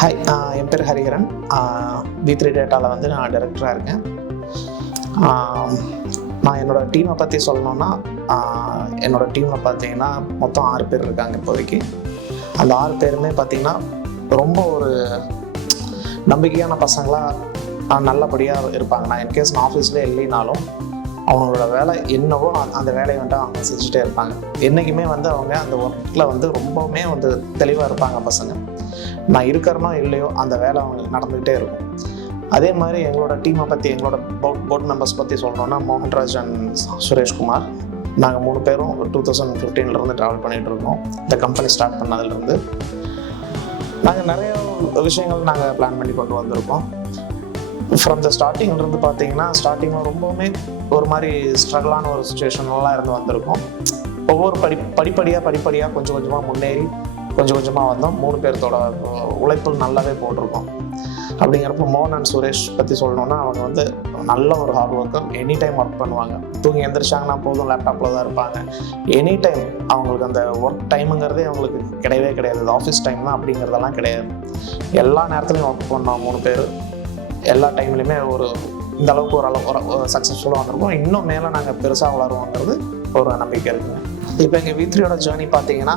Hi, என் பேர் Hariharan. V3 டேட்டாவில் வந்து நான் டைரக்டராக இருக்கேன். நான் என்னோடய டீமை பற்றி சொல்லணுன்னா, என்னோடய டீமில் பார்த்தீங்கன்னா மொத்தம் 6 பேர் இருக்காங்க இப்போதைக்கு. அந்த 6 பேருமே பார்த்திங்கன்னா ரொம்ப ஒரு நம்பிக்கையான பசங்களாக நல்லபடியாக இருப்பாங்க. நான் இன்கேஸ் நான் ஆஃபீஸ்லேயே இல்லைனாலும் அவங்களோட வேலை என்னவோ அந்த வேலையை வந்துட்டு அவங்க செஞ்சுட்டே இருப்பாங்க. என்றைக்குமே வந்து அவங்க அந்த ஒர்க்கில் வந்து ரொம்பவுமே வந்து தெளிவாக இருப்பாங்க பசங்க. நான் இருக்கிறனோ இல்லையோ அந்த வேலை அவங்களுக்கு நடந்துக்கிட்டே இருக்கும். அதே மாதிரி எங்களோட டீமை பற்றி, எங்களோட போர்ட் மெம்பர்ஸ் பற்றி சொல்லணுன்னா, மோகன்ராஜ் அண்ட் சுரேஷ்குமார். நாங்கள் 3 பேரும் 2015 ட்ராவல் பண்ணிகிட்டு இருக்கோம். இந்த கம்பெனி ஸ்டார்ட் பண்ணதுலேருந்து நாங்கள் நிறைய விஷயங்கள் நாங்கள் பிளான் பண்ணி கொண்டு வந்திருக்கோம். ஃப்ரம் த ஸ்டார்டிங்லேருந்து பார்த்தீங்கன்னா, ஸ்டார்டிங்கில் ரொம்பவுமே ஒரு மாதிரி ஸ்ட்ரகிளான ஒரு சுச்சுவேஷன்லாம் இருந்து வந்திருக்கோம். ஒவ்வொரு படிப்படியாக கொஞ்சம் கொஞ்சமாக முன்னேறி கொஞ்சமாக வந்தோம். 3 பேர்த்தோட உழைப்பு நல்லாவே போட்டிருக்கோம். அப்படிங்கிறப்ப மோகன் அண்ட் சுரேஷ் பற்றி சொல்லணுன்னா, அவங்க வந்து நல்ல ஒரு hard worker. Any time work பண்ணுவாங்க. தூங்கி எந்திரிச்சாங்கன்னா போதும் லேப்டாப்பில் தான் இருப்பாங்க. எனி டைம் அவங்களுக்கு அந்த ஒர்க் டைமுங்கிறதே அவங்களுக்கு கிடையவே கிடையாது. ஆஃபீஸ் டைம் தான் அப்படிங்கிறதெல்லாம் கிடையாது. எல்லா நேரத்துலையும் ஒர்க் பண்ணோம் 3 பேர். எல்லா டைம்லையுமே இந்த அளவுக்கு ஒரு சக்ஸஸ்ஃபுல்லாக வந்திருக்கோம். இன்னும் மேலே நாங்கள் பெருசாக வளருவோங்கிறது ஒரு நம்பிக்கை இருக்குங்க. இப்போ எங்கள் V3யோட ஜேர்னி பார்த்தீங்கன்னா,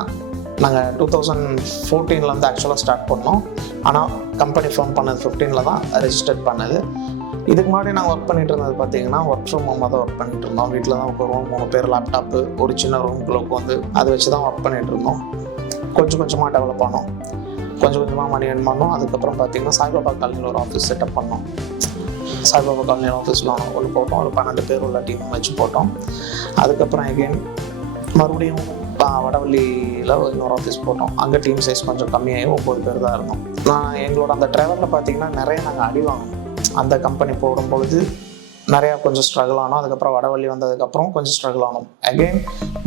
நாங்கள் 2014 ஆக்சுவலாக ஸ்டார்ட் பண்ணோம். ஆனால் கம்பெனி ஃபார்ம் பண்ணது 15 தான் ரெஜிஸ்டர் பண்ணது. இதுக்கு முன்னாடி நாங்கள் ஒர்க் பண்ணிகிட்டு இருந்தது பார்த்தீங்கன்னா, ஒர்க் ஃப்ரம் ஹோமாக தான் ஒர்க் பண்ணிகிட்டு இருந்தோம். வீட்டில் தான் உட்காருவோம். 3 பேர் லேப்டாப்பு, ஒரு சின்ன ரூம்குள்ளே உட்காந்து அதை வச்சு தான் ஒர்க் பண்ணிகிட்டு இருந்தோம். கொஞ்சமாக டெவலப் பண்ணோம். கொஞ்சமாக மணி earn பண்ணோம். அதுக்கப்புறம் பார்த்தீங்கன்னா, சாய்பாபா காலனியில் ஒரு ஆஃபீஸ் செட்டப் பண்ணோம். சாய்பாபா காலனியில் ஆஃபீஸில் ஒன்று போட்டோம். ஒரு 12 பேர் உள்ள டீம் வச்சு போட்டோம். அதுக்கப்புறம் எகெயின் மறுபடியும் வடவள்ளியில் இன்னொரு ஆஃபீஸ் போட்டோம். அங்கே டீம் சைஸ் கொஞ்சம் கம்மியாகி 9 பேர் தான் இருந்தோம். எங்களோட அந்த ட்ராவலில் பார்த்தீங்கன்னா நிறைய நாங்கள் அடி வாங்கணும். அந்த கம்பெனி போடும்பொழுது நிறையா கொஞ்சம் ஸ்ட்ரகிள் ஆனோம். அதுக்கப்புறம் வடவள்ளி வந்ததுக்கப்புறம் கொஞ்சம் ஸ்ட்ரகிள் ஆனோம். அகெயின்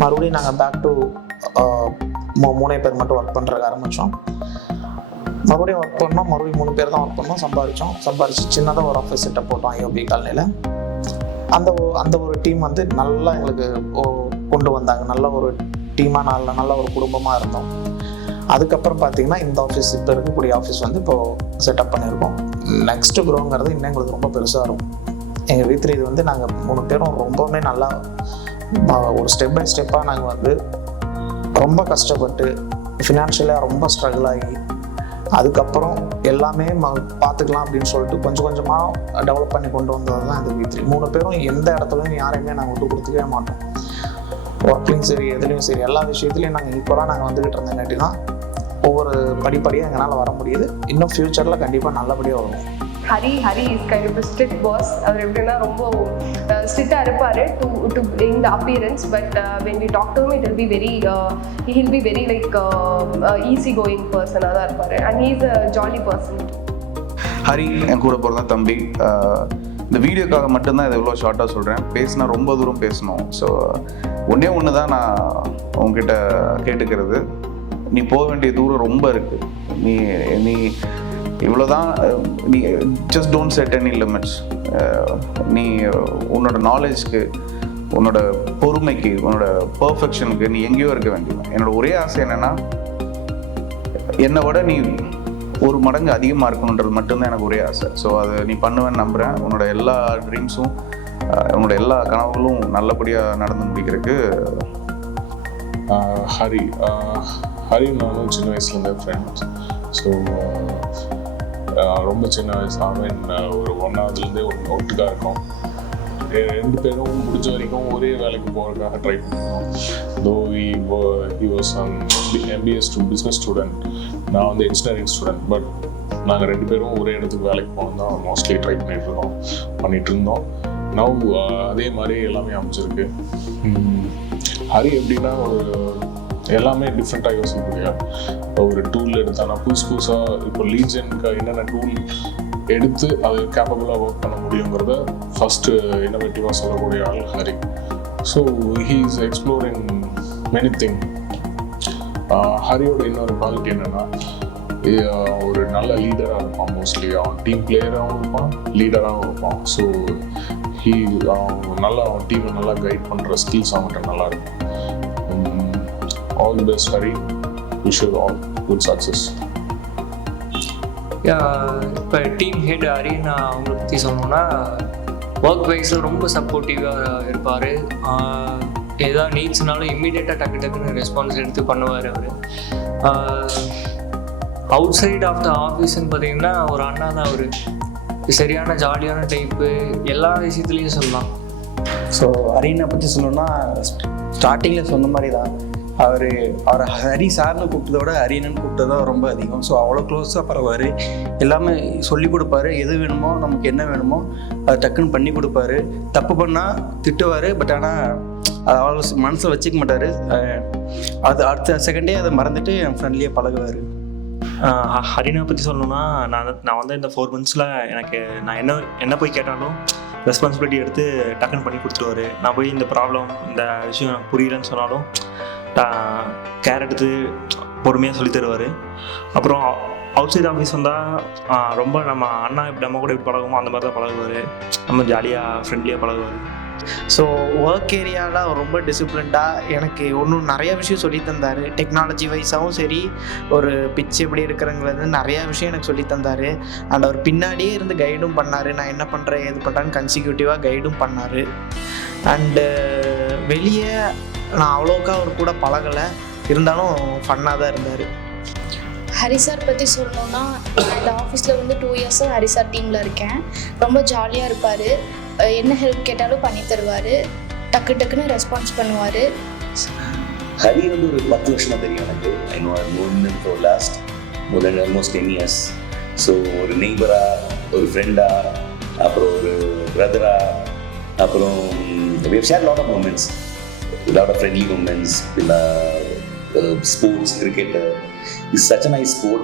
மறுபடியும் நாங்கள் பேக் டு 3 பேர் மட்டும் ஒர்க் பண்ணுறதுக்கு ஆரம்பித்தோம். மறுபடியும் ஒர்க் பண்ணோம். மறுபடியும் 3 பேர் தான் ஒர்க் பண்ணோம். சம்பாரிச்சு சின்னதாக ஒரு ஆஃபீஸ் செட்டப் போட்டோம் IOB காலனியில். அந்த ஒரு டீம் வந்து நல்லா எங்களுக்கு கொண்டு வந்தாங்க. நல்ல ஒரு டீமாக நல்ல ஒரு குடும்பமாக இருந்தோம். அதுக்கப்புறம் பார்த்தீங்கன்னா, இந்த ஆஃபீஸ் இப்போ இருக்கக்கூடிய ஆஃபீஸ் வந்து இப்போது செட்டப் பண்ணியிருக்கோம். நெக்ஸ்ட்டு க்ரோங்கிறது இன்னும் எங்களுக்கு ரொம்ப பெருசாக இருக்கும். எங்கள் V3 இது வந்து நாங்கள் 3 பேரும் ரொம்பவுமே நல்லா ஒரு ஸ்டெப் பை ஸ்டெப்பாக நாங்கள் வந்து ரொம்ப கஷ்டப்பட்டு ஃபினான்ஷியலாக ரொம்ப ஸ்ட்ரகிள் ஆகி, அதுக்கப்புறம் எல்லாமே பார்த்துக்கலாம் அப்படின்னு சொல்லிட்டு கொஞ்சமாக டெவலப் பண்ணி கொண்டு வந்தது தான் இந்த V3. 3 பேரும் எந்த இடத்துலையும் யாரையுமே நாங்கள் விட்டு கொடுத்துக்கவே மாட்டோம். ஒர்க்லையும் சரி, எதுலேயும் சரி, எல்லா விஷயத்துலையும் நாங்கள் ஈக்குவலாக நாங்கள் வந்துக்கிட்டு இருந்தங்காட்டி தான் ஒவ்வொரு படிப்படியாக எங்களால் வர முடியுது. இன்னும் ஃப்யூச்சரில் கண்டிப்பாக நல்லபடியாக வரும். Hari is kind of strict boss. அவர் எப்படின்னா ரொம்ப ஸ்ட்ரிக்டாக இருப்பார் to in the appearance. But when we talk to him it will be very like easy going பர்சனாக தான் இருப்பார். And he is a jolly person. Hari என் கூட போகிறதான் தம்பி. இந்த வீடியோக்காக மட்டும்தான் இதை இவ்வளோ ஷார்ட்டாக சொல்கிறேன். பேசினா ரொம்ப தூரம் பேசணும். ஸோ ஒன்று தான் நான் உங்ககிட்ட கேட்டுக்கிறது, நீ போக வேண்டிய தூரம் ரொம்ப இருக்குது. நீ இவ்வளோதான். நீ just don't set any limits. நீ உன்னோட நாலேஜ்க்கு, உன்னோட பொறுமைக்கு, உன்னோட பர்ஃபெக்ஷனுக்கு நீ எங்கேயோ இருக்க வேண்டியது. என்னோட ஒரே ஆசை என்னென்னா, என்னை விட நீ 1 மடங்கு அதிகமாக இருக்கணுன்றது மட்டும்தான் எனக்கு ஒரே ஆசை. ஸோ அதை நீ பண்ணுவேன்னு நம்புகிறேன். உன்னோட எல்லா ட்ரீம்ஸும், உன்னோட எல்லா கனவுகளும் நல்லபடியாக நடந்து முடிக்கிறதுக்கு. ஹரி நானும் சின்ன வயசுலேருந்தே ஃப்ரெண்ட்ஸ். ஸோ ரொம்ப சின்ன வயசு ஒரு 1ஆவதுலேருந்தே ஒட்டுக்காக இருக்கோம். 2 பேரும் முடிஞ்ச வரைக்கும் ஒரே வேலைக்கு போகிறதுக்காக ட்ரை பண்ணுவோம். தோ he was an MBA business student, நான் வந்து இன்ஜினியரிங் ஸ்டூடெண்ட். பட் நாங்கள் 2 பேரும் ஒரே இடத்துக்கு வேலைக்கு போகணும் தான் மோஸ்ட்லி ட்ரை பண்ணிட்டு இருந்தோம். நவ் அதே மாதிரி எல்லாமே அமைச்சிருக்கு. ஹரி எப்படின்னா எல்லாமே டிஃப்ரெண்ட்டாக யோசிக்கக்கூடிய ஒரு டூல் எடுத்தால் புதுசாக இப்போ லீஜனுக்கு என்னென்ன டூல் எடுத்து அது கேப்பபிளாக ஒர்க் பண்ண முடியுங்கிறத ஃபஸ்ட்டு இன்னோவேட்டிவாக சொல்லக்கூடிய ஆள் Hari. So he is exploring many thing. ஹரியோட இன்னொரு குவாலிட்டி என்னென்னா, ஒரு நல்ல லீடராக இருப்பான். மோஸ்ட்லி அவன் டீம் பிளேயராகவும் இருப்பான், லீடராகவும் இருப்பான். ஸோ நல்லா அவன் டீமை நல்லா கைட் பண்ணுற ஸ்கில்ஸ் அவன்கிட்ட நல்லா இருக்கும். All the best, Hari. Wish you all good success. இப்போ டீம் ஹெட் அரியன் அவங்களை பற்றி சொல்லணும்னா ஒர்க் வைஸில் ரொம்ப சப்போர்ட்டிவாக இருப்பார். ஏதாவது நீட்ஸ்னாலும் இம்மீடியட்டாக டக்குன்னு ரெஸ்பான்ஸ் எடுத்து பண்ணுவார் அவர். அவுட் சைட் ஆஃப் த ஆஃபீஸ்ன்னு பார்த்தீங்கன்னா ஒரு அண்ணா தான் அவர். சரியான ஜாலியான டைப்பு, எல்லா விஷயத்துலேயும் சொல்லலாம். ஸோ அரியனை பற்றி சொல்லணும்னா ஸ்டார்டிங்கில் சொன்ன மாதிரி தான் அவர் ஹரி சார்னு கூப்பிட்டதை விட அரியனன்னு கூப்பிட்டது தான் ரொம்ப அதிகம். ஸோ அவ்வளோ க்ளோஸாக பரவார். எல்லாமே சொல்லி கொடுப்பாரு, எது வேணுமோ நமக்கு என்ன வேணுமோ அதை டக்குன்னு பண்ணி கொடுப்பாரு. தப்பு பண்ணால் திட்டுவார், பட் ஆனால் அதை அவ்வளோ மனசில் வச்சுக்க மாட்டார். அது அடுத்த செகண்டே அதை மறந்துட்டு என் ஃப்ரெண்ட்லியாக பழகுவார். ஹரினை பற்றி சொல்லணும்னா நான் வந்து இந்த 4 monthஸில் எனக்கு நான் என்ன போய் கேட்டாலும் ரெஸ்பான்சிபிலிட்டி எடுத்து டக்குன்னு பண்ணி கொடுத்துருவாரு. நான் போய் இந்த ப்ராப்ளம் இந்த விஷயம் எனக்கு புரியலன்னு சொன்னாலும் கேர் எடுத்து பொறுமையாக சொல்லி தருவார். அப்புறம் அவுட் சைட் ஆஃபீஸ் வந்தால் ரொம்ப நம்ம அண்ணா இப்படி நம்ம கூட எப்படி பழகுமோ அந்த மாதிரி தான் பழகுவார். நம்ம ஜாலியாக ஃப்ரெண்ட்லியாக பழகுவார். ஸோ ஒர்க் ஏரியாவில் அவர் ரொம்ப டிசிப்ளின்டாக எனக்கு இன்னும் நிறைய விஷயம் சொல்லி தந்தார். டெக்னாலஜி வைஸாகவும் சரி, ஒரு பிச் எப்படி இருக்கிறங்கிறது நிறையா விஷயம் எனக்கு சொல்லி தந்தார். அண்ட் அவர் பின்னாடியே இருந்து கைடும் பண்ணார். நான் என்ன பண்ணுறேன் ஏது பண்ணுறேன்னு கன்சிக்யூட்டிவாக கைடும் பண்ணார். அண்டு வெளியே நான் அவ்வளோக்கா அவர் கூட பழகலை, இருந்தாலும் ஃபன்னாக தான் இருந்தார். ஹரி சார் பற்றி சொல்லணுன்னா, நான் இந்த ஆஃபீஸில் வந்து 2 இயர்ஸாக ஹரி சார் டீமில் இருக்கேன். ரொம்ப ஜாலியாக இருப்பார். என்ன ஹெல்ப் கேட்டாலும் பண்ணி தருவார். டக்குன்னு ரெஸ்பான்ஸ் பண்ணுவார். ஹரி வந்து ஒரு 10 வருஷமாக தெரியும் எனக்கு. I know for last more then almost 10 years. So ஒரு நெய்பராக, ஒரு ஃப்ரெண்டாக, அப்புறம் ஒரு பிரதராக, அப்புறம் we have shared lot of moments, lot of friendly moments in sports, cricket. It's such a nice sport.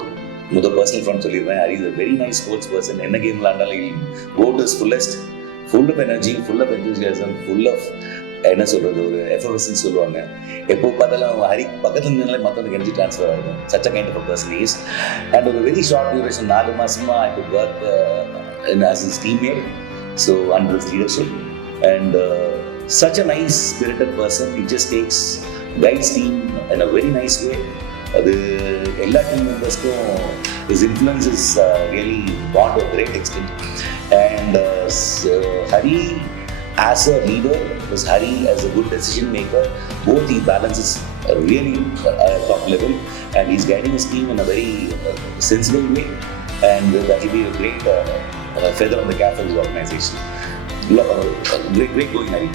முதல் பர்சனல் ஃப்ரெண்ட் சொல்லிடுறேன், Hari is a very nice sports person. என்ன game விளாண்டாலும் go to his fullest, full of energy, full of enthusiasm, full of என்ன சொல்கிறது, ஒரு எஃபர்வசன்ஸ் சொல்லுவாங்க. எப்போ பார்த்தாலும் ஹரி பக்கத்தில் இருந்தாலே மற்றவங்களுக்கு எனர்ஜி ட்ரான்ஸ்ஃபர் ஆகும். such a kind of a person he is. And ஒரு வெரி ஷார்ட் டியூரேஷன் 4 மாதமாக I could work as his teammate, so under his leadership. And such a nice spirited person. He just guides team in a very nice way. அது எல்லா team மெம்பர்ஸ்க்கும் his influence is really gone to a great extent. And Hari as a leader, was Hari as a good decision maker. Both he balances really top level, and he's guiding his team in a very sensible way, and that will be a great feather on the cap of his organization. Great going, Hari.